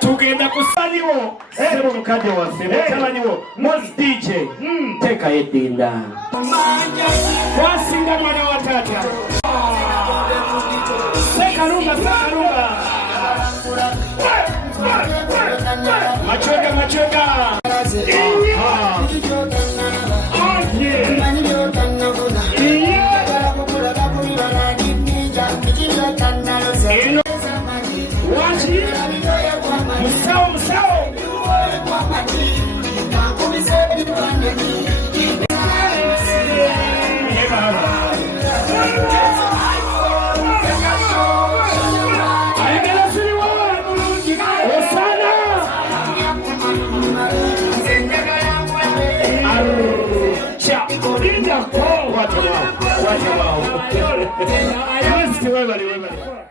tugenda kusaliwo sebo mukadde waffe mutabaniwo Mousteydj teka edinda wasinga mwana wa tata sekalunga machwega Musao. What about?